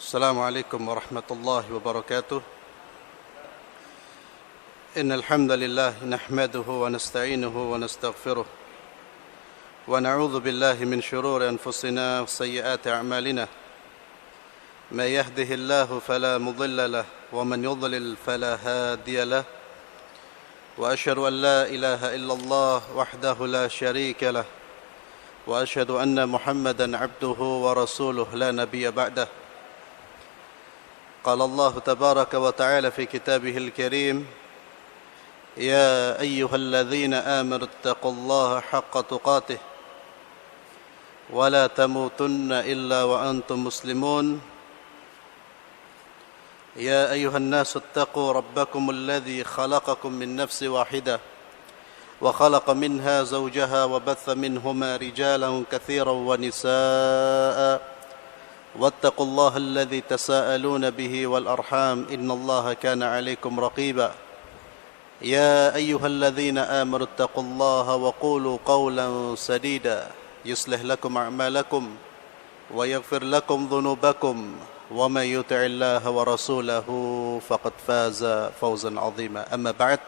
السلام عليكم ورحمة الله وبركاته. إن الحمد لله نحمده ونستعينه ونستغفره ونعوذ بالله من شرور أنفسنا وسيئات أعمالنا. ما يهده الله فلا مضل له ومن يضلل فلا هادي له. وأشهد أن لا إله إلا الله وحده لا شريك له وأشهد أن محمدا عبده ورسوله لا نبي بعده. قال الله تبارك وتعالى في كتابه الكريم: يا أيها الذين آمنوا اتقوا الله حق تقاته ولا تموتن إلا وأنتم مسلمون. يا أيها الناس اتقوا ربكم الذي خلقكم من نفس واحدة وخلق منها زوجها وبث منهما رجالا كثيرا ونساء واتقوا الله الذي تساءلون به والأرحام إن الله كان عليكم رقيبا. يا أيها الذين آمنوا اتقوا الله وقولوا قولا سديدا يصلح لكم أعمالكم ويغفر لكم ذنوبكم ومن يطع الله ورسوله فقد فاز فوزا عظيما. أما بعد.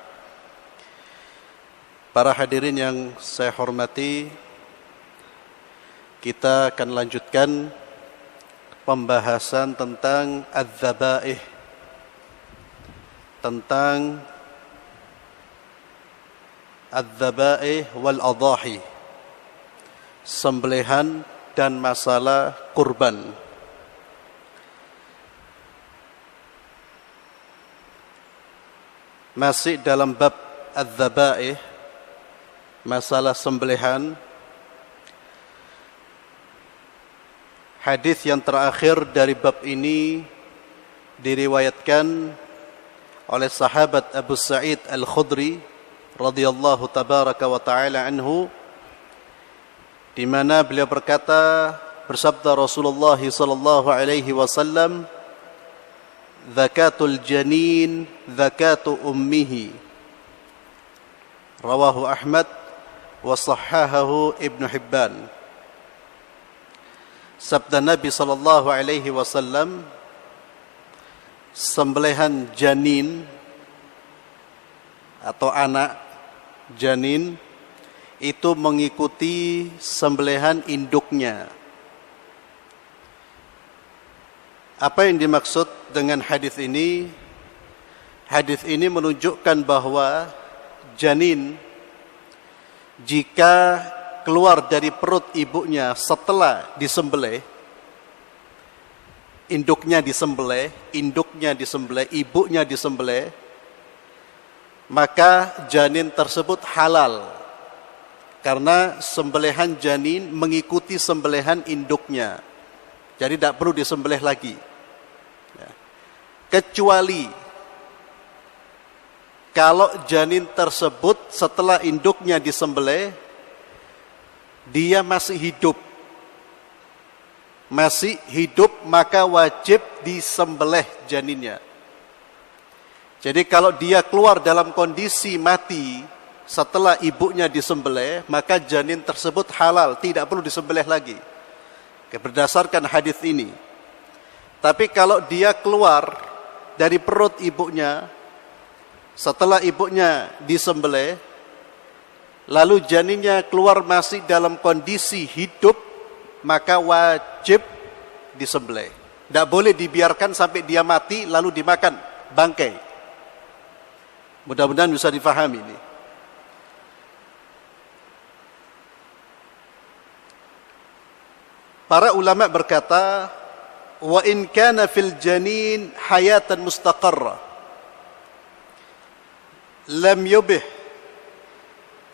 Para hadirin yang saya hormati, kita akan lanjutkan pembahasan tentang adz-dzabaih, tentang adz-dzabaih wal adhahi, sembelihan dan masalah kurban. Masih dalam bab adz-dzabaih, masalah sembelihan. Hadis yang terakhir dari bab ini diriwayatkan oleh sahabat Abu Sa'id Al-Khudri radhiyallahu tabaraka wa ta'ala anhu, di mana beliau berkata, bersabda Rasulullah sallallahu alaihi wasallam, "Zakatul janin zakatu ummihi." Rawahu Ahmad wa sahhahahu Ibnu Hibban. Sabda Nabi sallallahu alaihi wasallam, sembelihan janin atau anak janin itu mengikuti sembelihan induknya. Apa yang dimaksud dengan hadis ini? Hadis ini menunjukkan bahwa janin jika keluar dari perut ibunya setelah disembelih, induknya disembelih, ibunya disembelih, maka janin tersebut halal, karena sembelihan janin mengikuti sembelihan induknya, jadi tidak perlu disembelih lagi. Kecuali kalau janin tersebut setelah induknya disembelih, dia masih hidup, maka wajib disembelih janinnya. Jadi kalau dia keluar dalam kondisi mati setelah ibunya disembelih, maka janin tersebut halal, tidak perlu disembelih lagi, berdasarkan hadis ini. Tapi kalau dia keluar dari perut ibunya setelah ibunya disembelih, lalu janinnya keluar masih dalam kondisi hidup, maka wajib disembelih. Tidak boleh dibiarkan sampai dia mati lalu dimakan bangkai. Mudah-mudahan bisa difahami ini. Para ulama berkata, wa in kana fil janin hayatan mustaqarrah lam yubih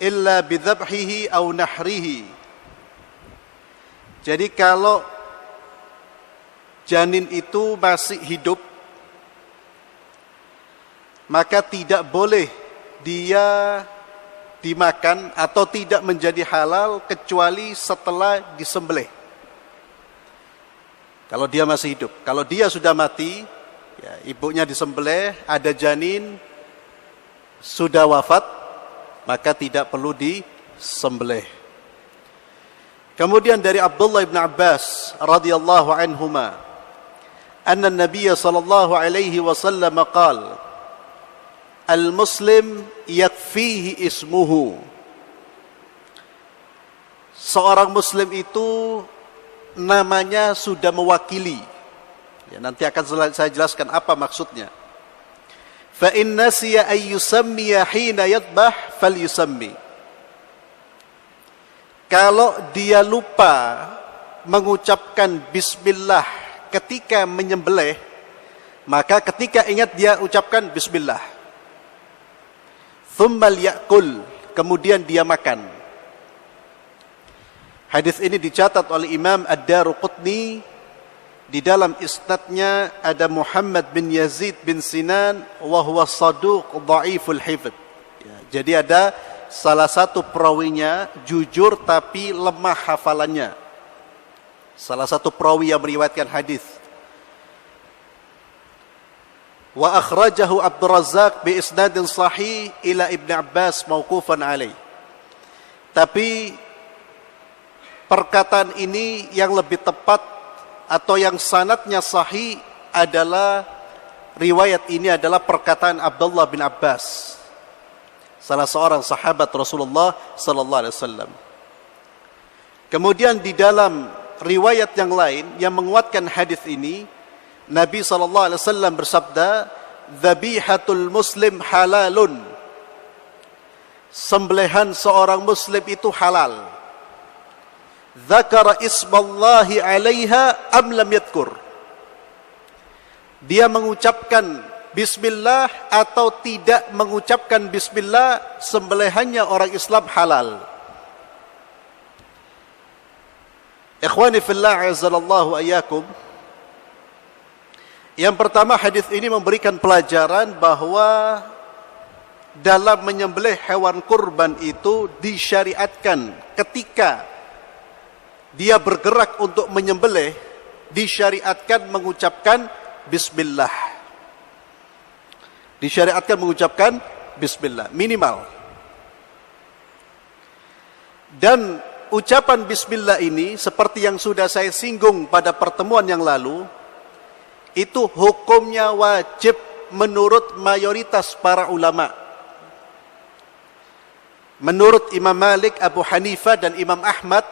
illa bidhabhihi aw nahrihi. Jadi kalau janin itu masih hidup, maka tidak boleh dia dimakan atau tidak menjadi halal kecuali setelah disembelih. Kalau dia masih hidup. Kalau dia sudah mati, ya, ibunya disembelih, ada janin sudah wafat, maka tidak perlu disembelih. Kemudian dari Abdullah bin Abbas radhiyallahu anhuma, anna Nabiy sallallahu alaihi wasallam qala al-muslim yakfihi ismuhu. Seorang muslim itu namanya sudah mewakili. Ya, nanti akan saya jelaskan apa maksudnya. Fa in nasiya ay yusammiya hina yadbah falyusammi. Kalau dia lupa mengucapkan bismillah ketika menyembelih, maka ketika ingat dia ucapkan bismillah. Thumma liyakul, kemudian dia makan. Hadis ini dicatat oleh Imam Ad-Daruqutni. Di dalam isnadnya ada Muhammad bin Yazid bin Sinan wa huwa saduq dhaiful hifdz. Ya, jadi ada salah satu perawinya jujur tapi lemah hafalannya. Salah satu perawi yang meriwayatkan hadis. Wa akhrajahu Abdur Razzaq bi isnadin sahih ila Ibnu Abbas mauqufan alaih. Tapi perkataan ini yang lebih tepat atau yang sanadnya sahih adalah riwayat ini adalah perkataan Abdullah bin Abbas, salah seorang sahabat Rasulullah sallallahu alaihi wasallam. Kemudian di dalam riwayat yang lain yang menguatkan hadis ini, Nabi sallallahu alaihi wasallam bersabda, "Dzabihatul muslim halalun." Sembelihan seorang muslim itu halal. Dzakara ismallahi 'alaiha am lam yadhkur. Dia mengucapkan bismillah atau tidak mengucapkan bismillah, sembelihannya orang Islam halal. Ikhwani fillah, azzalallahu ayyakum. Yang pertama, hadis ini memberikan pelajaran bahwa dalam menyembelih hewan kurban itu disyariatkan ketika dia bergerak untuk menyembelih, disyariatkan mengucapkan bismillah. Disyariatkan mengucapkan bismillah minimal. Dan ucapan bismillah ini seperti yang sudah saya singgung pada pertemuan yang lalu, itu hukumnya wajib menurut mayoritas para ulama. Menurut Imam Malik, Abu Hanifah dan Imam Ahmad,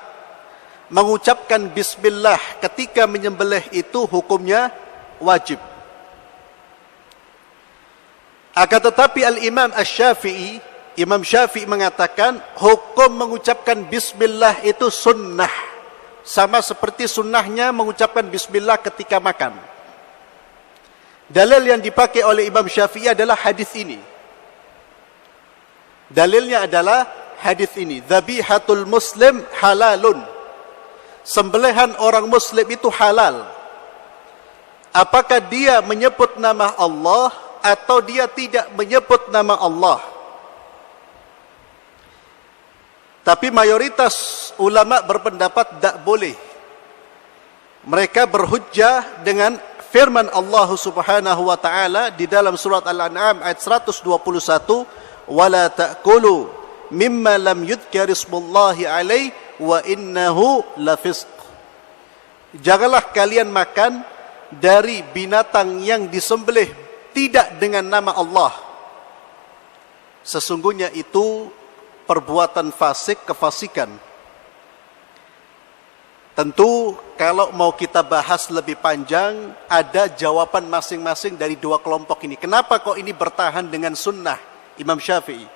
mengucapkan bismillah ketika menyembelih itu hukumnya wajib. Akan tetapi Al-Imam Asy-Syafi'i, Imam Syafi'i mengatakan hukum mengucapkan bismillah itu sunnah, sama seperti sunnahnya mengucapkan bismillah ketika makan. Dalil yang dipakai oleh Imam Syafi'i adalah hadis ini. Dalilnya adalah hadis ini, "Dzabihatul muslim halalun." Sembelihan orang muslim itu halal. Apakah dia menyebut nama Allah atau dia tidak menyebut nama Allah? Tapi mayoritas ulama berpendapat tak boleh. Mereka berhujjah dengan firman Allah Subhanahu wa taala di dalam surat Al-An'am ayat 121, "Wala ta'kulu mimma lam yudhkar ismullahi alaihi wa innahu lafisq." Janganlah kalian makan dari binatang yang disembelih tidak dengan nama Allah. Sesungguhnya itu perbuatan fasik, kefasikan. Tentu kalau mau kita bahas lebih panjang, ada jawaban masing-masing dari dua kelompok ini. Kenapa kok ini bertahan dengan sunnah Imam Syafi'i?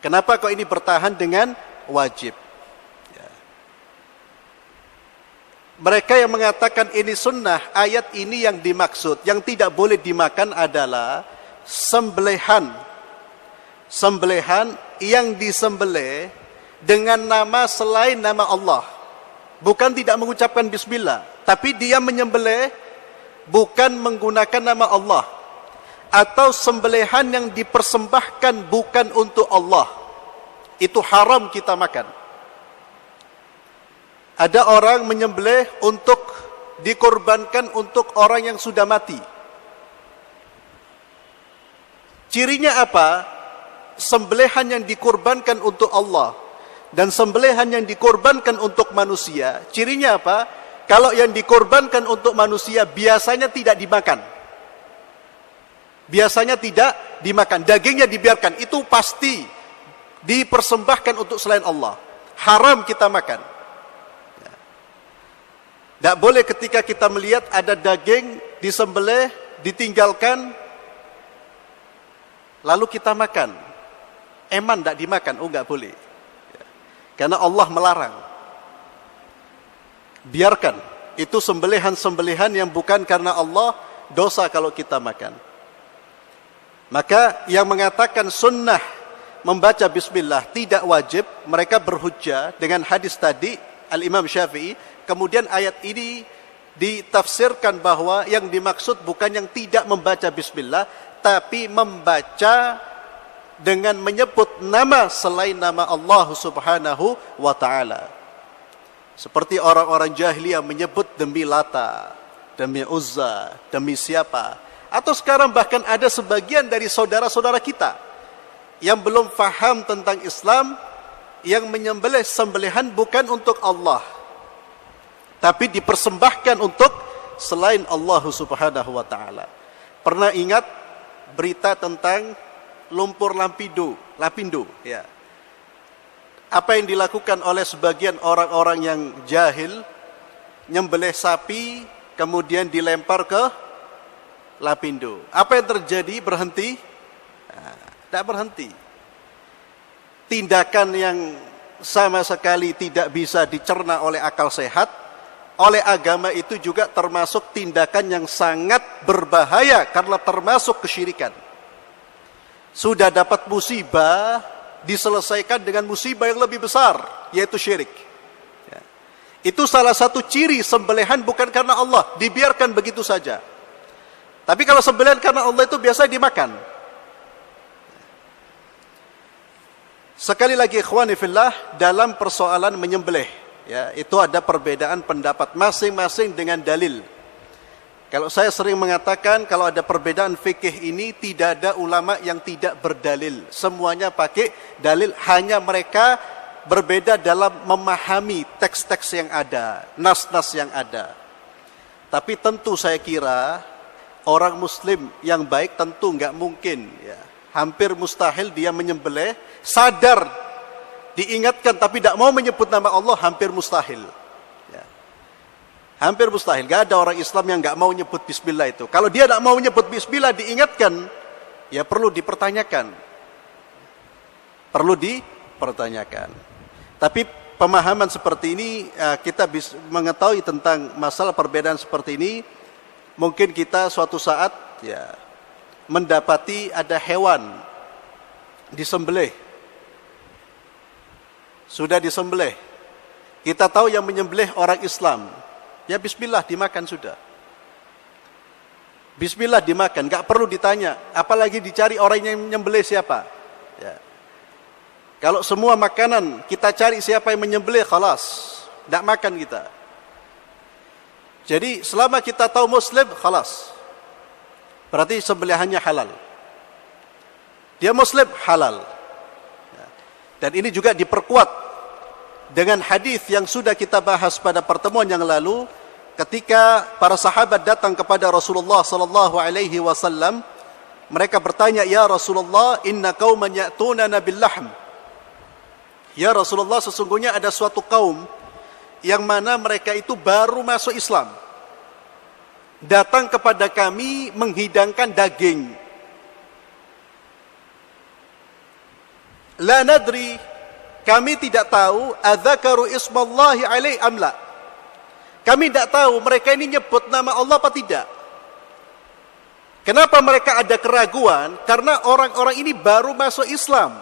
Kenapa kok ini bertahan dengan wajib? Ya. Mereka yang mengatakan ini sunnah, ayat ini yang dimaksud, yang tidak boleh dimakan adalah sembelihan. Sembelihan yang disembelih dengan nama selain nama Allah. Bukan tidak mengucapkan bismillah, tapi dia menyembelih bukan menggunakan nama Allah. Atau sembelihan yang dipersembahkan bukan untuk Allah. Itu haram kita makan. Ada orang menyembelih untuk dikorbankan untuk orang yang sudah mati. Cirinya apa? Sembelihan yang dikorbankan untuk Allah dan sembelihan yang dikorbankan untuk manusia, cirinya apa? kalau yang dikorbankan untuk manusia biasanya tidak dimakan. Biasanya tidak dimakan, dagingnya dibiarkan. Itu pasti dipersembahkan untuk selain Allah. Haram kita makan. Tidak boleh ketika kita melihat ada daging disembelih, ditinggalkan, lalu kita makan. Eman tidak dimakan, oh nggak boleh. Karena Allah melarang. Biarkan, itu sembelihan-sembelihan yang bukan karena Allah, dosa kalau kita makan. Maka yang mengatakan sunnah membaca bismillah tidak wajib, mereka berhujjah dengan hadis tadi Al-Imam Syafi'i. Kemudian ayat ini ditafsirkan bahwa yang dimaksud bukan yang tidak membaca bismillah, tapi membaca dengan menyebut nama selain nama Allah Subhanahu wa ta'ala. Seperti orang-orang jahiliyah menyebut demi Lata, demi Uzza, demi siapa. Atau sekarang bahkan ada sebagian dari saudara-saudara kita yang belum faham tentang Islam, yang menyembelih sembelihan bukan untuk Allah, tapi dipersembahkan untuk selain Allah Subhanahu wa ta'ala. Pernah ingat berita tentang lumpur lapindo, ya. Apa yang dilakukan oleh sebagian orang-orang yang jahil, nyembelih sapi kemudian dilempar ke lapindo. Apa yang terjadi? Berhenti? Tidak berhenti. Tindakan yang sama sekali tidak bisa dicerna oleh akal sehat, oleh agama itu juga termasuk tindakan yang sangat berbahaya karena termasuk kesyirikan. Sudah dapat musibah, diselesaikan dengan musibah yang lebih besar, yaitu syirik. Ya. Itu salah satu ciri sembelihan bukan karena Allah, dibiarkan begitu saja. Tapi kalau sembelihan karena Allah itu biasa dimakan. Sekali lagi ikhwani fillah, dalam persoalan menyembelih, ya, itu ada perbedaan pendapat masing-masing dengan dalil. Kalau saya sering mengatakan kalau ada perbedaan fikih ini tidak ada ulama yang tidak berdalil. Semuanya pakai dalil, hanya mereka berbeda dalam memahami teks-teks yang ada, nas-nas yang ada. Tapi tentu saya kira orang muslim yang baik tentu enggak mungkin, ya, hampir mustahil dia menyembelih, sadar diingatkan tapi tidak mau menyebut nama Allah, hampir mustahil. Hampir mustahil. Gak ada orang Islam yang gak mau nyebut bismillah itu. Kalau dia gak mau nyebut bismillah diingatkan, ya perlu dipertanyakan. Perlu dipertanyakan. Tapi pemahaman seperti ini, kita bisa mengetahui tentang masalah perbedaan seperti ini. Mungkin kita suatu saat, ya, mendapati ada hewan disembelih. Sudah disembelih. Kita tahu yang menyembelih orang Islam. Ya bismillah dimakan sudah. Bismillah dimakan, gak perlu ditanya. Apalagi dicari orang yang menyembelih siapa. Ya. Kalau semua makanan kita cari siapa yang menyembelih, khalas, gak makan kita. Jadi selama kita tahu muslim, khalas. Berarti sembelihannya halal. Dia muslim, halal. Ya. Dan ini juga diperkuat dengan hadis yang sudah kita bahas pada pertemuan yang lalu, ketika para sahabat datang kepada Rasulullah sallallahu alaihi wasallam, mereka bertanya, "Ya Rasulullah, inna qauman ya'tunana bil lahm." Ya Rasulullah, sesungguhnya ada suatu kaum yang mana mereka itu baru masuk Islam, datang kepada kami menghidangkan daging. La nadri, kami tidak tahu adzakaru ismallahi alaihi amla. Kami tidak tahu mereka ini nyebut nama Allah apa tidak. Kenapa mereka ada keraguan? Karena orang-orang ini baru masuk Islam.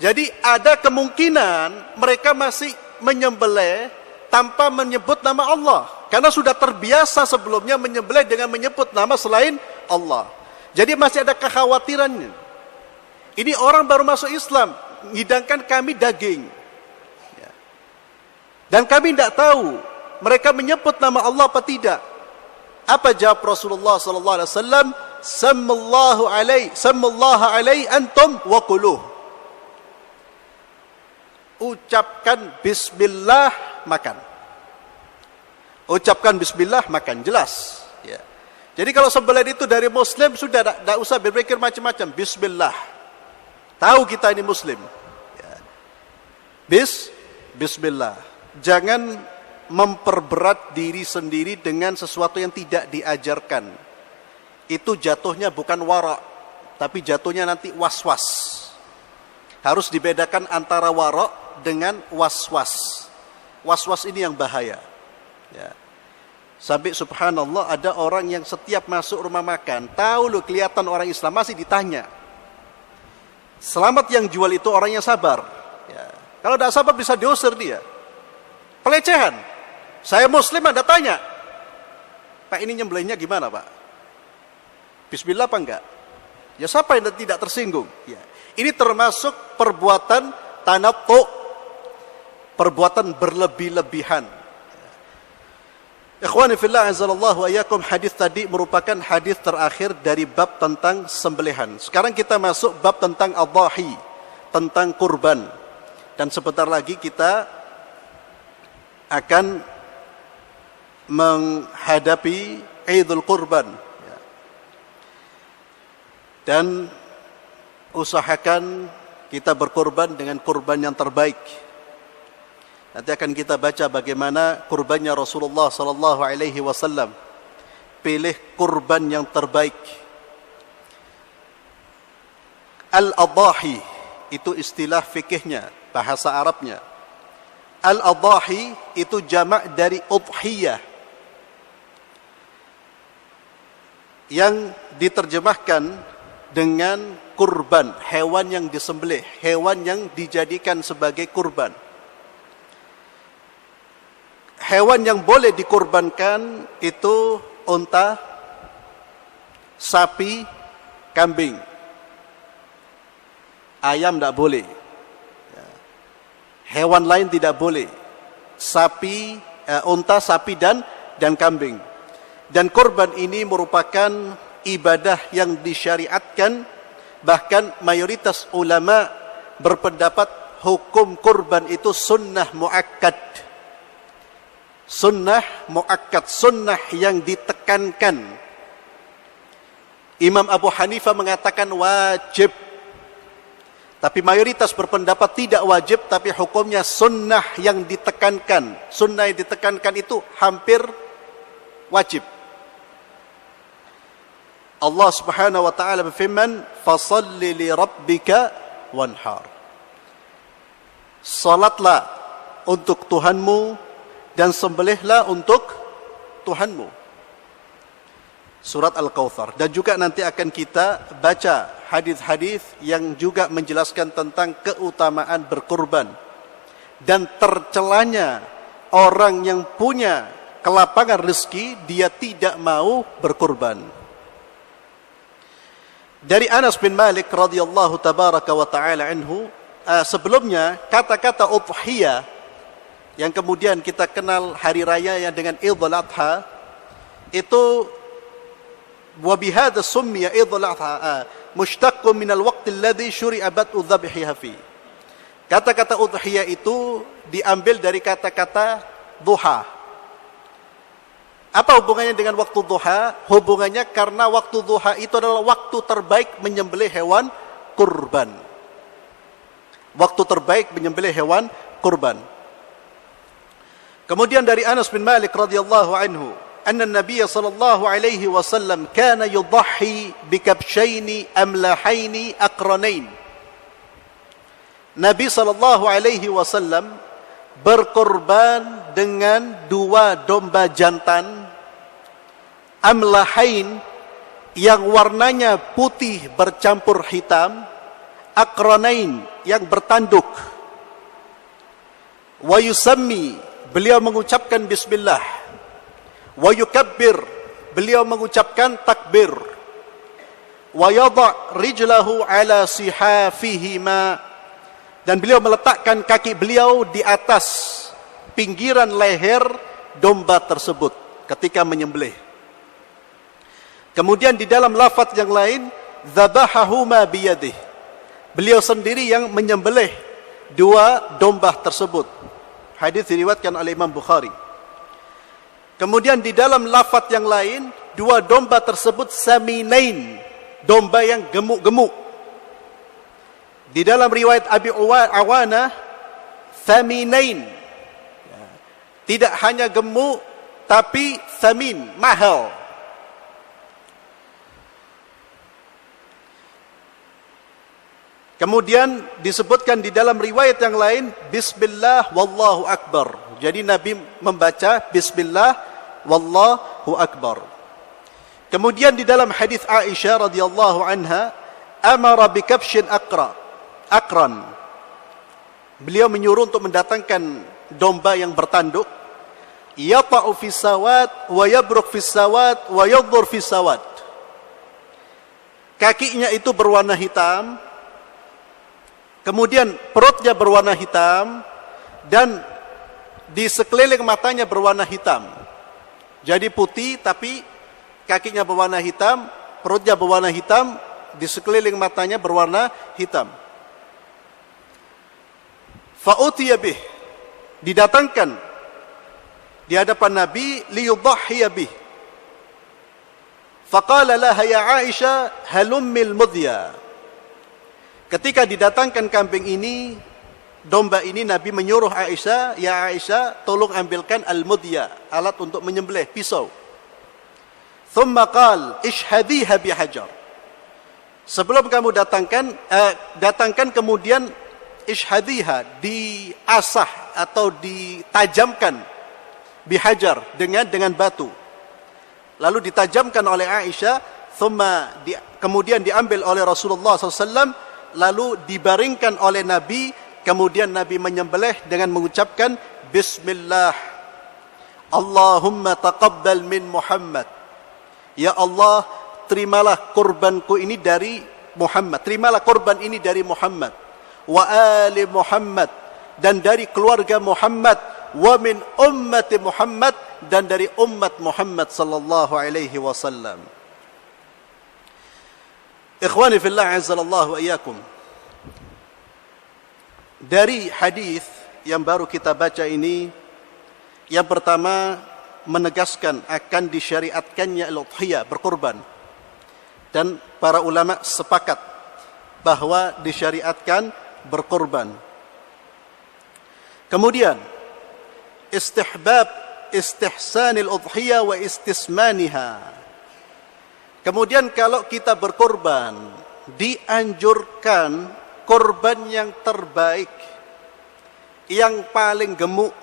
Jadi ada kemungkinan mereka masih menyembelih tanpa menyebut nama Allah. Karena sudah terbiasa sebelumnya menyembelih dengan menyebut nama selain Allah. Jadi masih ada kekhawatirannya. Ini orang baru masuk Islam, hidangkan kami daging. Dan kami tidak tahu mereka menyebut nama Allah apa tidak. Apa jawab Rasulullah sallallahu alaihi wasallam? Sammallahu alaihi antum wa quluh. Ucapkan bismillah, makan. Ucapkan bismillah, makan, jelas. Ya. Jadi kalau sembelih itu dari muslim, sudah tidak usah berpikir macam-macam. Bismillah. Tahu kita ini muslim. Ya. Bismillah. Jangan memperberat diri sendiri dengan sesuatu yang tidak diajarkan. Itu jatuhnya bukan wara', tapi jatuhnya nanti was-was. Harus dibedakan antara wara' dengan was-was. Was-was ini yang bahaya. Ya. Sampai subhanallah ada orang yang setiap masuk rumah makan, tahu loh kelihatan orang Islam, masih ditanya. Selamat yang jual itu orang yang sabar. Ya. Kalau tidak sabar bisa diusir dia. Pelecehan. Saya muslim, Anda tanya, Pak ini nyembelihnya gimana Pak? Bismillah apa enggak? Ya siapa yang tidak tersinggung? Ya. Ini termasuk perbuatan tanattu, perbuatan berlebih-lebihan. Ikhwani fillah azzalallahu ayyakum, hadis tadi merupakan hadis terakhir dari bab tentang sembelihan. Sekarang kita masuk bab tentang adhahi, tentang kurban. Dan sebentar lagi kita akan menghadapi Idul Kurban. Dan usahakan kita berkurban dengan kurban yang terbaik. Nanti akan kita baca bagaimana kurbannya Rasulullah sallallahu alaihi wasallam. Pilih kurban yang terbaik. Al-adhahi itu istilah fikihnya, bahasa Arabnya. Al-adhahi itu jamak dari udhiyah, yang diterjemahkan dengan kurban, hewan yang disembelih, hewan yang dijadikan sebagai kurban. Hewan yang boleh dikurbankan itu unta, sapi, kambing. Ayam tidak boleh. Hewan lain tidak boleh. Sapi, unta, sapi dan kambing. Dan kurban ini merupakan ibadah yang disyariatkan. Bahkan mayoritas ulama berpendapat hukum kurban itu sunnah muakkad. Sunnah muakkad, sunnah yang ditekankan. Imam Abu Hanifah mengatakan wajib. Tapi mayoritas berpendapat tidak wajib, tapi hukumnya sunnah yang ditekankan. Sunnah yang ditekankan itu hampir wajib. Allah Subhanahu wa taala berfirman, "Fashalli li rabbika wanhar." Salatlah untuk Tuhanmu dan sembelihlah untuk Tuhanmu. Surat Al-Kautsar. Dan juga nanti akan kita baca hadis-hadis yang juga menjelaskan tentang keutamaan berkurban dan tercelanya orang yang punya kelapangan rezeki dia tidak mau berkurban. Dari Anas bin Malik radhiyallahu tabaraka wa taala anhu, sebelumnya kata-kata udhiyah yang kemudian kita kenal hari raya yang dengan Idul Adha, itu wa bihadza summiya Idul Adha mushtaqqun min al-waqt alladhi syuri'a bad'u dhabhiha fi. Kata-kata udhiyah itu diambil dari kata-kata duha. Apa hubungannya dengan waktu duha? Hubungannya karena waktu duha itu adalah waktu terbaik menyembelih hewan kurban. Waktu terbaik menyembelih hewan kurban. Kemudian dari Anas bin Malik radhiyallahu anhu, anna Nabiy sallallahu alaihi wasallam kana yudhhi bikabshaini amlahaini aqranain. Nabi sallallahu alaihi wasallam berkorban dengan dua domba jantan amlahain yang warnanya putih bercampur hitam, aqranain yang bertanduk. Wa yusammi, beliau mengucapkan bismillah. Wa yukabbir, beliau mengucapkan takbir. Wa yadha' rijlahu ala sihafihima, dan beliau meletakkan kaki beliau di atas pinggiran leher domba tersebut ketika menyembelih. Kemudian di dalam lafaz yang lain, dzabahahuma biyadih, beliau sendiri yang menyembelih dua domba tersebut. Hadis diriwayatkan oleh Imam Bukhari. Kemudian di dalam lafaz yang lain, dua domba tersebut saminain, domba yang gemuk-gemuk. Di dalam riwayat Abi Awana, thaminain, tidak hanya gemuk, tapi thamin, mahal. Kemudian disebutkan di dalam riwayat yang lain, Bismillah wallahu akbar. Jadi Nabi membaca Bismillah wallahu akbar. Kemudian di dalam hadis Aisyah radhiyallahu anha, amara bikabshin akran. Beliau menyuruh untuk mendatangkan domba yang bertanduk, yata'u fis sawat wa yabruk fis sawat wa yadhur fis sawat. Kakinya itu berwarna hitam, kemudian perutnya berwarna hitam, dan di sekeliling matanya berwarna hitam. Jadi putih tapi kakinya berwarna hitam, perutnya berwarna hitam, di sekeliling matanya berwarna hitam. Fa'utiya bih, didatangkan di hadapan Nabi, liyudhahhiya bih. Faqala laha ya Aisyah halummil mudya. Ketika didatangkan kambing ini, domba ini, Nabi menyuruh Aisyah, ya Aisyah, tolong ambilkan al-mudya, alat untuk menyembelih, pisau. Thumma qal ishhadiha bihajar. Sebelum kamu datangkan kemudian ishhadiha, diasah atau ditajamkan bihajar, dengan batu. Lalu ditajamkan oleh Aisyah, kemudian diambil oleh Rasulullah SAW, lalu dibaringkan oleh Nabi. Kemudian Nabi menyembelih dengan mengucapkan Bismillah, Allahumma taqabbal min Muhammad. Ya Allah, terimalah kurbanku ini dari Muhammad. Terimalah kurban ini dari Muhammad. Wa ali Muhammad, dan dari keluarga Muhammad. Wa min ummati Muhammad, dan dari umat Muhammad sallallahu alaihi wasallam. Ikhwani fillah, azzallahu wa iyyakum. Dari hadis yang baru kita baca ini, yang pertama menegaskan akan disyariatkannya al-udhiyah, berkorban. Dan para ulama sepakat bahwa disyariatkan berkorban. Kemudian istihbab istihsanil udhiyah wa istismaniha. Kemudian kalau kita berkorban, dianjurkan korban yang terbaik, yang paling gemuk,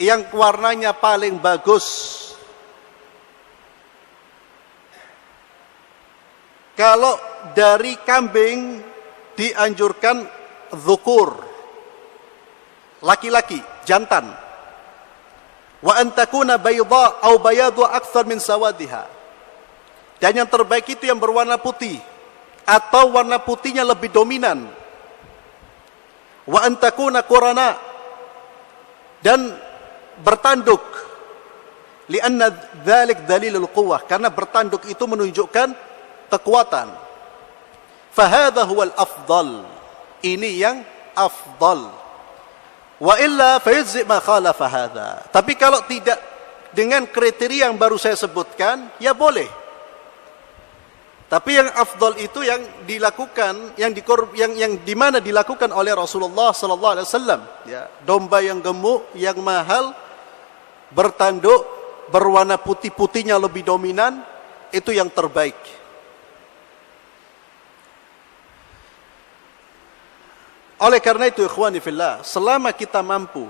yang warnanya paling bagus. Kalau dari kambing dianjurkan dzukur, laki-laki, jantan. Wa an takuna bayda au bayadu akthar min sawadiha. Dan yang terbaik itu yang berwarna putih, atau warna putihnya lebih dominan. Wa an takuna qurana, dan bertanduk. Lianna dzalik dalilul quwwah, karena bertanduk itu menunjukkan kekuatan. Fahadha huwal afdal, ini yang afdal. Wa illa fayujzi ma khalafa hadha. Tapi kalau tidak dengan kriteria yang baru saya sebutkan, ya boleh. Tapi yang afdal itu yang dilakukan, yang di mana dilakukan oleh Rasulullah sallallahu alaihi wasallam, ya, domba yang gemuk, yang mahal, bertanduk, berwarna putih-putihnya lebih dominan, itu yang terbaik. Oleh karena itu, ikhwani fillah, selama kita mampu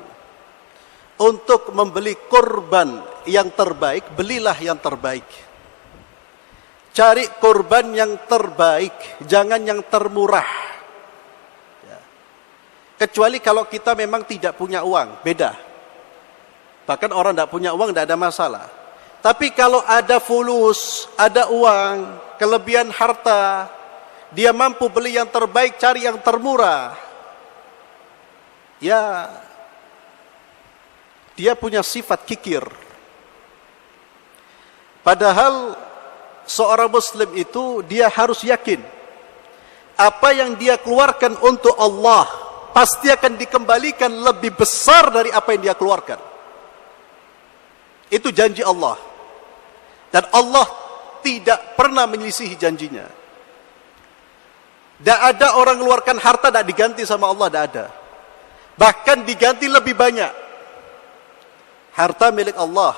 untuk membeli korban yang terbaik, belilah yang terbaik. Cari korban yang terbaik, jangan yang termurah. Ya. Kecuali kalau kita memang tidak punya uang, beda. Bahkan orang tidak punya uang tidak ada masalah. Tapi kalau ada fulus, ada uang, kelebihan harta, dia mampu beli yang terbaik, cari yang termurah. Ya, dia punya sifat kikir. Padahal seorang muslim itu dia harus yakin apa yang dia keluarkan untuk Allah pasti akan dikembalikan lebih besar dari apa yang dia keluarkan. Itu janji Allah. Dan Allah tidak pernah menyelisihi janjinya. Tidak ada orang mengeluarkan harta tidak diganti sama Allah, tidak ada. Bahkan diganti lebih banyak. Harta milik Allah,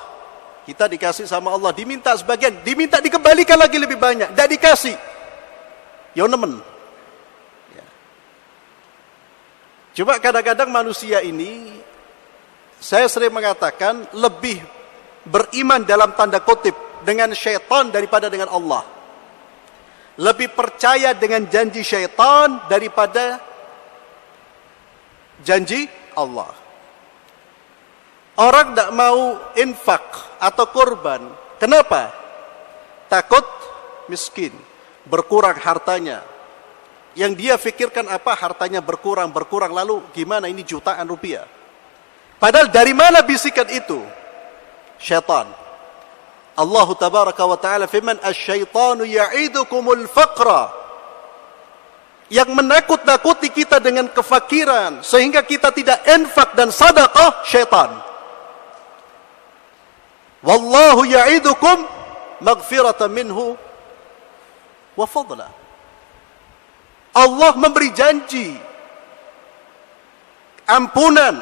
kita dikasih sama Allah, diminta sebagian, diminta dikembalikan lagi lebih banyak, tidak dikasih. Ya nemen. Ya. Cuma kadang-kadang manusia ini, saya sering mengatakan, lebih beriman dalam tanda kutip dengan syaitan daripada dengan Allah. Lebih percaya dengan janji syaitan daripada janji Allah. Orang tidak mau infak atau korban. Kenapa? Takut miskin, berkurang hartanya. Yang dia pikirkan apa? Hartanya berkurang, lalu gimana ini jutaan rupiah. Padahal dari mana bisikan itu? Syaitan. Allah tabaraka wa ta'ala firman, asyaitanu ya'idukumul faqra. Yang menakut-nakuti kita dengan kefakiran sehingga kita tidak infak dan sedekah, syaitan. Wallahu ya'idukum maghfiratan minhu wa fadla. Allah memberi janji ampunan,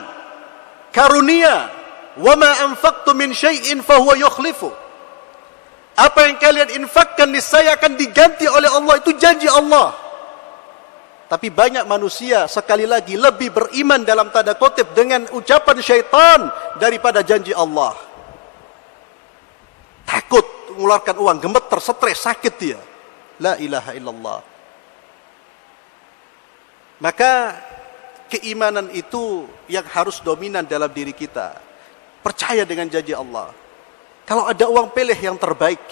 karunia. Wa ma anfaqtum min syai'in fahuwa yukhlifu. Apa yang kalian infakkan niscaya akan diganti oleh Allah, itu janji Allah. Tapi banyak manusia sekali lagi lebih beriman dalam tanda kutip dengan ucapan syaitan daripada janji Allah. Takut mengeluarkan uang, gemeter, stres, sakit dia. La ilaha illallah. Maka keimanan itu yang harus dominan dalam diri kita. Percaya dengan janji Allah. Kalau ada uang, pilih yang terbaik.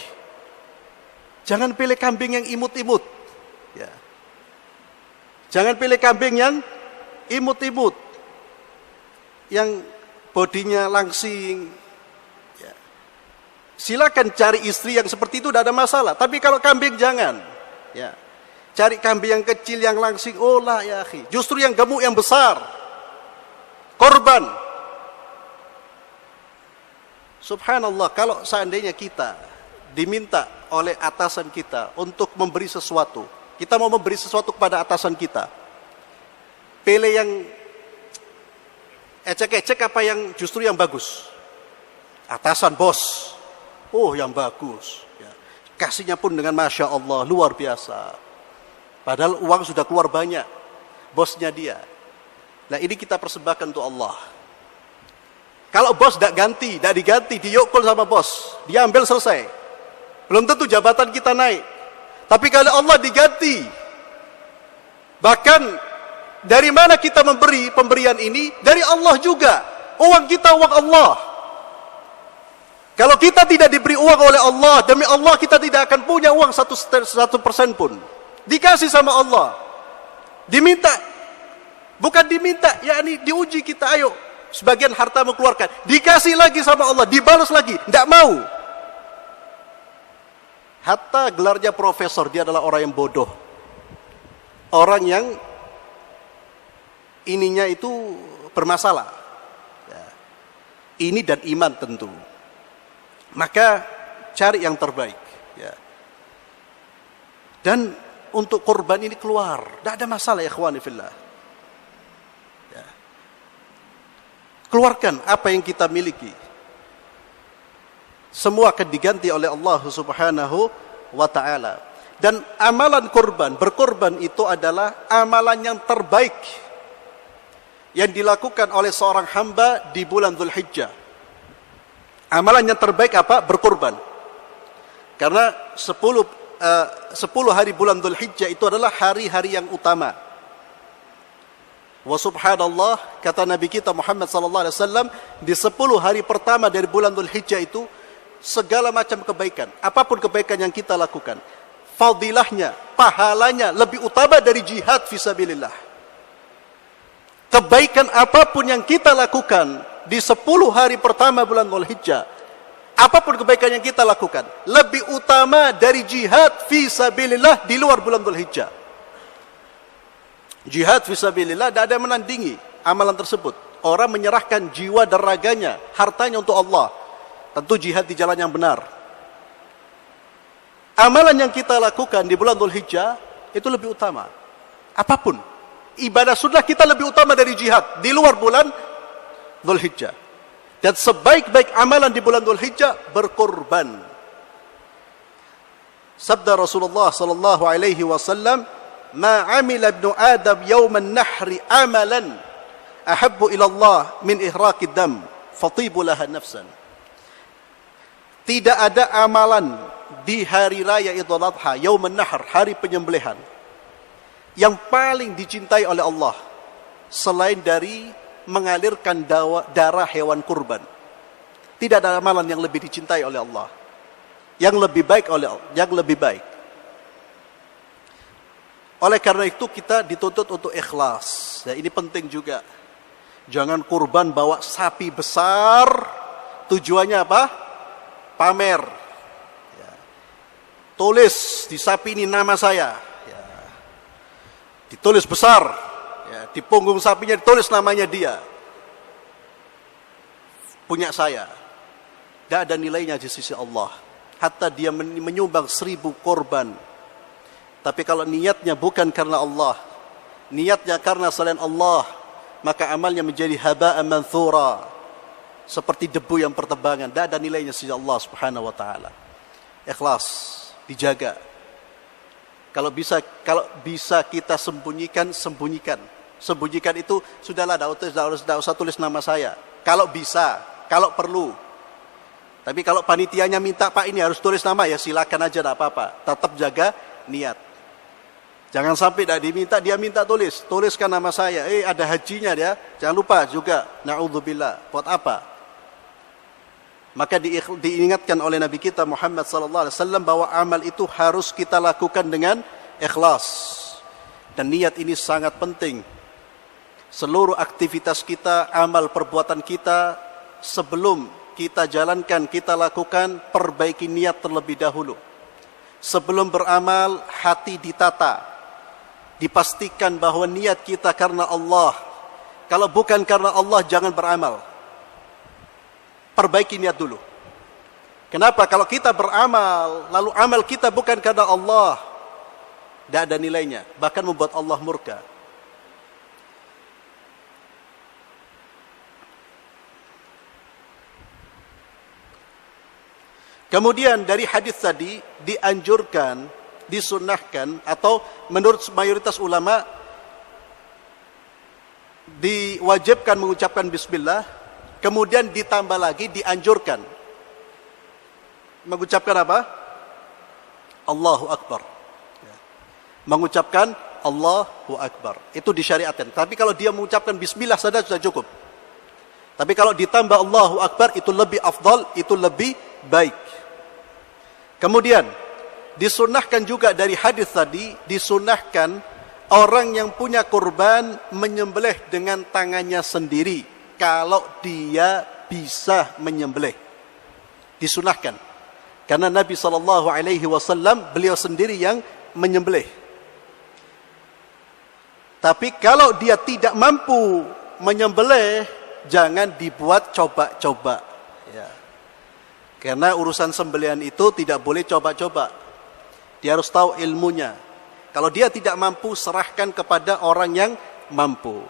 Jangan pilih kambing yang imut-imut. Ya. Jangan pilih kambing yang imut-imut. Yang bodinya langsing. Ya. Silakan cari istri yang seperti itu, tidak ada masalah. Tapi kalau kambing jangan. Ya. Cari kambing yang kecil, yang langsing. Oh lah ya akhi. Justru yang gemuk, yang besar. Korban. Subhanallah, kalau seandainya kita diminta oleh atasan kita untuk memberi sesuatu, kita mau memberi sesuatu kepada atasan kita, pilih yang ecek-ecek apa yang justru yang bagus? Atasan, bos, oh yang bagus, ya. Kasihnya pun dengan Masya Allah, luar biasa. Padahal uang sudah keluar banyak, bosnya dia. Nah ini kita persembahkan untuk Allah. Kalau bos tidak diganti, diyokul sama bos, diambil selesai. Belum tentu jabatan kita naik. Tapi kalau Allah diganti, bahkan dari mana kita memberi pemberian ini? Dari Allah juga. Uang kita uang Allah. Kalau kita tidak diberi uang oleh Allah, demi Allah kita tidak akan punya uang 1% pun. Dikasih sama Allah. Diminta. Bukan diminta, yakni diuji kita, ayo. Sebagian hartamu keluarkan, dikasih lagi sama Allah, dibalas lagi, tidak mau. Hatta gelarnya profesor, dia adalah orang yang bodoh. Orang yang ininya itu bermasalah. Ya. Ini dan iman tentu. Maka cari yang terbaik. Ya. Dan untuk korban ini keluar, tidak ada masalah ya ikhwani fillah. Keluarkan apa yang kita miliki. Semua akan diganti oleh Allah Subhanahu wa ta'ala. Dan amalan korban, berkorban itu adalah amalan yang terbaik yang dilakukan oleh seorang hamba di bulan Dzulhijjah. Amalan yang terbaik apa? Berkorban. Karena 10 hari bulan Dzulhijjah itu adalah hari-hari yang utama. Wa subhanallah, kata Nabi kita Muhammad sallallahu alaihi wasallam, di 10 hari pertama dari bulan Dzulhijjah itu segala macam kebaikan, apapun kebaikan yang kita lakukan, fadilahnya, pahalanya lebih utama dari jihad fisabilillah. Kebaikan apapun yang kita lakukan di 10 hari pertama bulan Dzulhijjah, apapun kebaikan yang kita lakukan, lebih utama dari jihad fisabilillah di luar bulan Dzulhijjah. Jihad fisabilillah tidak ada yang menandingi amalan tersebut. Orang menyerahkan jiwa dan raganya, hartanya untuk Allah. tentu jihad di jalan yang benar. Amalan yang kita lakukan di bulan Dzulhijjah itu lebih utama. Apapun, ibadah sunnah kita lebih utama dari jihad di luar bulan Dzulhijjah. Dan sebaik-baik amalan di bulan Dzulhijjah berkorban. Sabda Rasulullah sallallahu alaihi wasallam, "Ma 'amila ibnu Adam yawman nahri amalan ahabbu ila Allah min ihraqid dam, fatibu laha nafsan." Tidak ada amalan di hari raya Idul Adha, Yaumun Nahr, hari penyembelihan, yang paling dicintai oleh Allah selain dari mengalirkan darah hewan kurban. Tidak ada amalan yang lebih dicintai oleh Allah, yang lebih baik oleh Allah, yang lebih baik. Oleh karena itu kita dituntut untuk ikhlas. Ya, ini penting juga. Jangan kurban bawa sapi besar, tujuannya apa? Pamer. Ya. Tulis di sapi ini nama saya. Ya. Ditulis besar. Ya. Di punggung sapinya ditulis namanya dia. Punya saya. Tidak ada nilainya di sisi Allah. Hatta dia menyumbang 1000 korban. Tapi kalau niatnya bukan karena Allah, niatnya karena selain Allah, maka amalnya menjadi haba'an manthura, seperti debu yang berterbangan. Tidak ada nilainya sisi Allah subhanahu wa ta'ala. Ikhlas, dijaga. Kalau bisa kita sembunyikan, sembunyikan. Sembunyikan itu, sudahlah, tidak usah tulis nama saya. Kalau bisa, kalau perlu. Tapi kalau panitianya minta, Pak ini harus tulis nama, ya silakan aja, tidak apa-apa. Tetap jaga niat. Jangan sampai tidak diminta, dia minta tulis. Tuliskan nama saya. Ada hajinya dia. Jangan lupa juga. Na'udzubillah. Buat apa? Maka diingatkan oleh Nabi kita Muhammad SAW bahwa amal itu harus kita lakukan dengan ikhlas. Dan niat ini sangat penting. Seluruh aktivitas kita, amal perbuatan kita, sebelum kita jalankan, kita lakukan, perbaiki niat terlebih dahulu. Sebelum beramal, hati ditata. Dipastikan bahwa niat kita karena Allah. Kalau bukan karena Allah, jangan beramal. Perbaiki niat dulu. Kenapa? Kalau kita beramal, lalu amal kita bukan karena Allah, tidak ada nilainya. Bahkan membuat Allah murka. Kemudian dari hadis tadi dianjurkan, disunnahkan, atau menurut mayoritas ulama diwajibkan mengucapkan bismillah, kemudian ditambah lagi dianjurkan mengucapkan apa? Allahu Akbar. Mengucapkan Allahu Akbar. Itu disyariatkan. Tapi kalau dia mengucapkan bismillah saja sudah cukup. Tapi kalau ditambah Allahu Akbar itu lebih afdal, itu lebih baik. Kemudian disunnahkan juga dari hadis tadi, disunnahkan orang yang punya kurban menyembelih dengan tangannya sendiri kalau dia bisa menyembelih. Disunnahkan. Karena Nabi SAW beliau sendiri yang menyembelih. Tapi kalau dia tidak mampu menyembelih, jangan dibuat coba-coba. Ya. Karena urusan sembelihan itu tidak boleh coba-coba. Dia harus tahu ilmunya. Kalau dia tidak mampu, serahkan kepada orang yang mampu.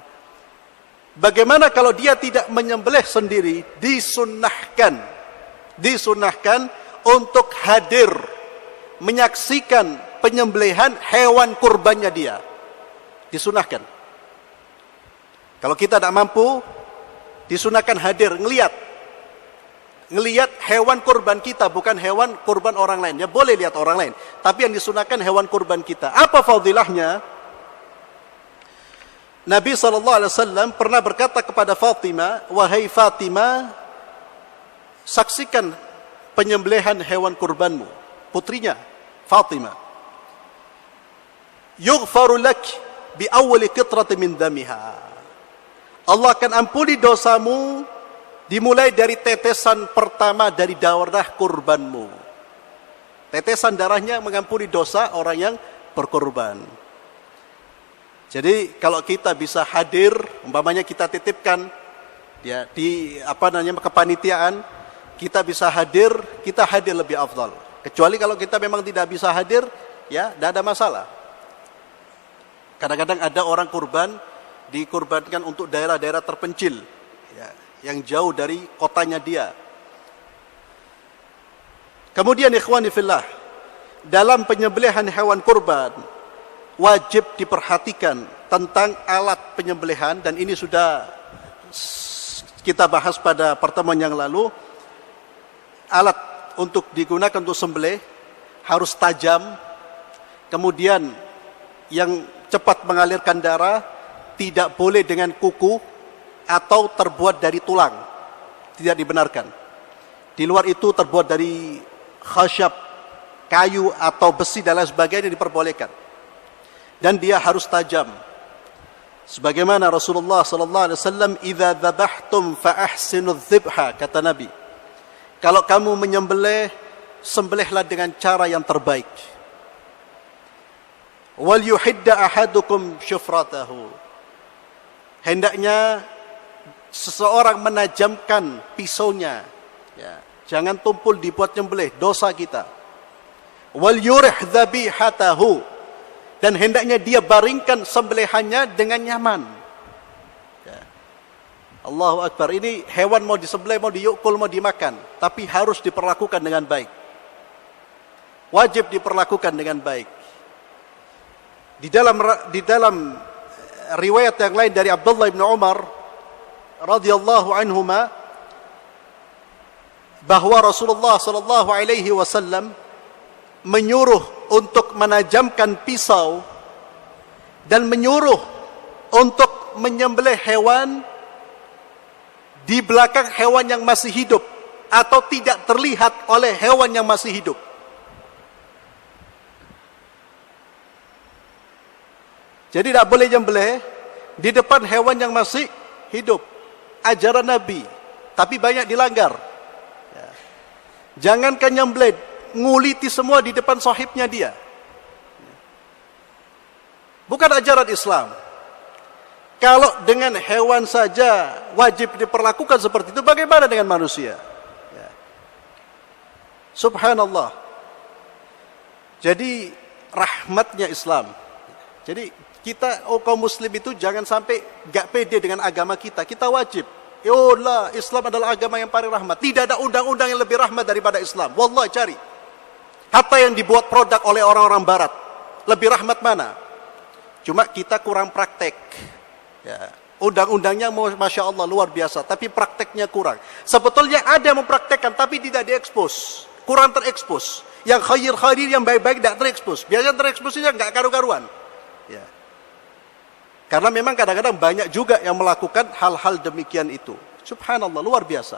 Bagaimana kalau dia tidak menyembelih sendiri? Disunnahkan untuk hadir menyaksikan penyembelihan hewan kurbannya dia. Disunnahkan. Kalau kita tidak mampu, disunnahkan hadir, ngelihat hewan kurban kita, bukan hewan kurban orang lain. Ya boleh lihat orang lain, tapi yang disunnahkan hewan kurban kita. Apa fadilahnya? Nabi SAW pernah berkata kepada Fatimah, "Wahai Fatimah, saksikan penyembelihan hewan kurbanmu." Putrinya Fatimah. "Yughfaru lak bi awwali qitrati min damiha." Allah akan ampuni dosamu dimulai dari tetesan pertama dari darah kurbanmu. Tetesan darahnya mengampuni dosa orang yang berkorban. Jadi kalau kita bisa hadir, umpamanya kita titipkan ya di kepanitiaan, kita bisa hadir, kita hadir lebih afdal. Kecuali kalau kita memang tidak bisa hadir, ya tidak ada masalah. Kadang-kadang ada orang kurban, dikurbankan untuk daerah-daerah terpencil, ya, yang jauh dari kotanya dia. Kemudian ikhwani fillah, dalam penyembelihan hewan kurban, wajib diperhatikan tentang alat penyembelihan, dan ini sudah kita bahas pada pertemuan yang lalu. Alat untuk digunakan untuk sembelih harus tajam, kemudian yang cepat mengalirkan darah, tidak boleh dengan kuku atau terbuat dari tulang, tidak dibenarkan. Di luar itu terbuat dari khasyab, kayu atau besi dan lain sebagainya diperbolehkan. Dan dia harus tajam. Sebagaimana Rasulullah sallallahu alaihi wasallam, "Idza dzabhtum fa ahsinu dzibha," kata Nabi. Kalau kamu menyembelih, sembelihlah dengan cara yang terbaik. Wal yuhidda ahadukum syufratahu. Hendaknya seseorang menajamkan pisaunya. Ya, jangan tumpul dibuat nyembelih, dosa kita. Wal yurih dzabihatahu. Dan hendaknya dia baringkan sembelihannya dengan nyaman. Allahu Akbar. Ini hewan mau disembelih, mau diukul, mau dimakan, tapi harus diperlakukan dengan baik. Wajib diperlakukan dengan baik. Di dalam riwayat yang lain dari Abdullah bin Umar radhiyallahu anhuma, bahwa Rasulullah sallallahu alaihi wasallam menyuruh untuk menajamkan pisau dan menyuruh untuk menyembelih hewan di belakang hewan yang masih hidup atau tidak terlihat oleh hewan yang masih hidup. Jadi tidak boleh nyembelih di depan hewan yang masih hidup. Ajaran Nabi, tapi banyak dilanggar. Ya. Jangankan nyembelih, nguliti semua di depan sahibnya dia. Bukan ajaran Islam. Kalau dengan hewan saja wajib diperlakukan seperti itu, bagaimana dengan manusia? Ya. Subhanallah. Jadi rahmatnya Islam. Jadi kita, kaum muslim itu jangan sampai gak pede dengan agama kita. Kita wajib. Yalah, Islam adalah agama yang paling rahmat. Tidak ada undang-undang yang lebih rahmat daripada Islam. Wallahi, cari. Hatta yang dibuat produk oleh orang-orang barat, lebih rahmat mana? Cuma kita kurang praktek. Ya, undang-undangnya Masya Allah luar biasa, tapi prakteknya kurang. Sebetulnya ada yang mempraktekkan, tapi tidak diekspos, kurang terekspos. Yang khair-khair, yang baik-baik tidak terekspos. Biasanya tereksposnya nggak karu-karuan. Ya. Karena memang kadang-kadang banyak juga yang melakukan hal-hal demikian itu. Subhanallah, luar biasa.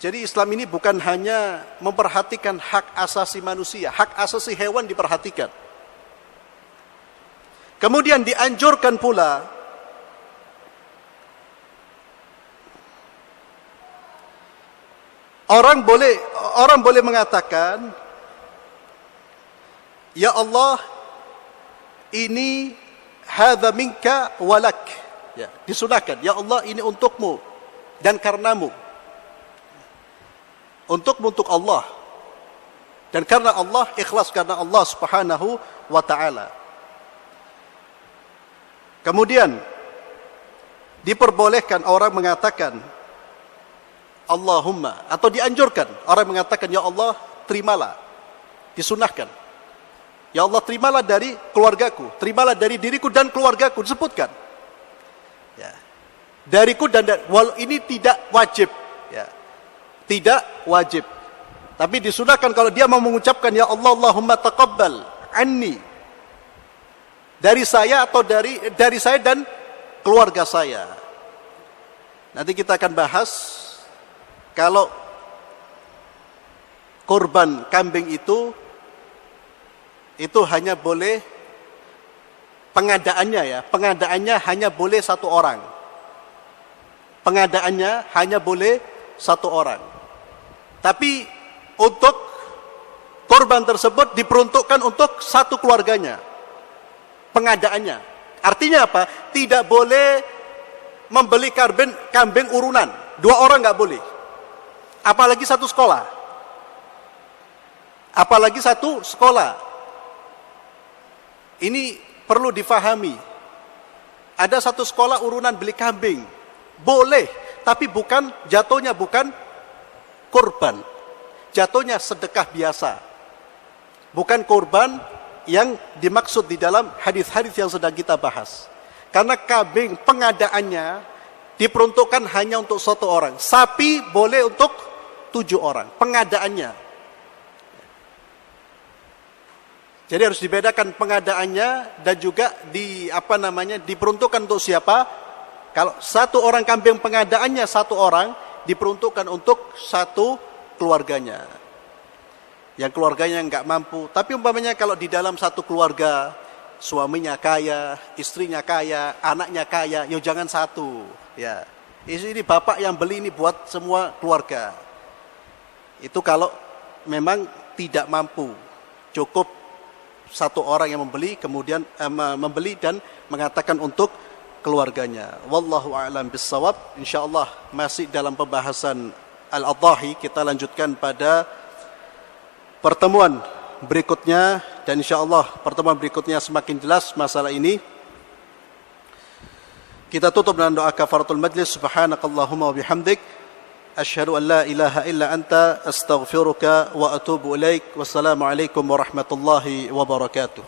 Jadi Islam ini bukan hanya memperhatikan hak asasi manusia, hak asasi hewan diperhatikan. Kemudian dianjurkan pula orang boleh mengatakan, ya Allah, ini hadza minka walak. Ya, disunahkan, ya Allah, ini untukmu dan karenamu. Untukmu, untuk Allah. Dan karena Allah, ikhlas karena Allah Subhanahu wa ta'ala. Kemudian diperbolehkan orang mengatakan Allahumma, atau dianjurkan orang mengatakan, ya Allah, terimalah. Disunahkan, ya Allah, terimalah dari keluargaku, terimalah dari diriku dan keluargaku, disebutkan. Ya. Dariku dan ini tidak wajib, ya. Tidak wajib. Tapi disunahkan kalau dia mau mengucapkan, ya Allah, Allahumma taqabbal anni, dari saya atau dari saya dan keluarga saya. Nanti kita akan bahas kalau kurban kambing itu hanya boleh pengadaannya, ya, pengadaannya hanya boleh satu orang. Pengadaannya hanya boleh satu orang. Tapi untuk kurban tersebut diperuntukkan untuk satu keluarganya. Pengadaannya. Artinya apa? Tidak boleh membeli kambing urunan. 2 orang nggak boleh. Apalagi satu sekolah. Apalagi satu sekolah. Ini perlu difahami. Ada satu sekolah urunan beli kambing. Boleh, tapi jatuhnya bukan kurban. Jatuhnya sedekah biasa. Bukan kurban yang dimaksud di dalam hadis-hadis yang sedang kita bahas. Karena kambing pengadaannya diperuntukkan hanya untuk satu orang. Sapi boleh untuk 7 orang. Pengadaannya. Jadi harus dibedakan pengadaannya dan juga diperuntukkan untuk siapa? Kalau satu orang kambing pengadaannya satu orang, diperuntukkan untuk satu keluarganya. Yang keluarganya nggak mampu. Tapi umpamanya kalau di dalam satu keluarga, suaminya kaya, istrinya kaya, anaknya kaya, ya jangan satu. Ya, ini bapak yang beli ini buat semua keluarga. Itu kalau memang tidak mampu, cukup satu orang yang membeli, kemudian membeli dan mengatakan untuk keluarganya. Wallahu a'lam bissawab. Insyaallah masih dalam pembahasan Al-Adhahi, kita lanjutkan pada pertemuan berikutnya, dan insyaallah pertemuan berikutnya semakin jelas masalah ini. Kita tutup dengan doa kafaratul majlis. Subhanakallahumma wa bihamdik, asyhadu an la ilaha illa anta, astaghfiruka wa atubu ilaik. Wassalamualaikum warahmatullahi wabarakatuh.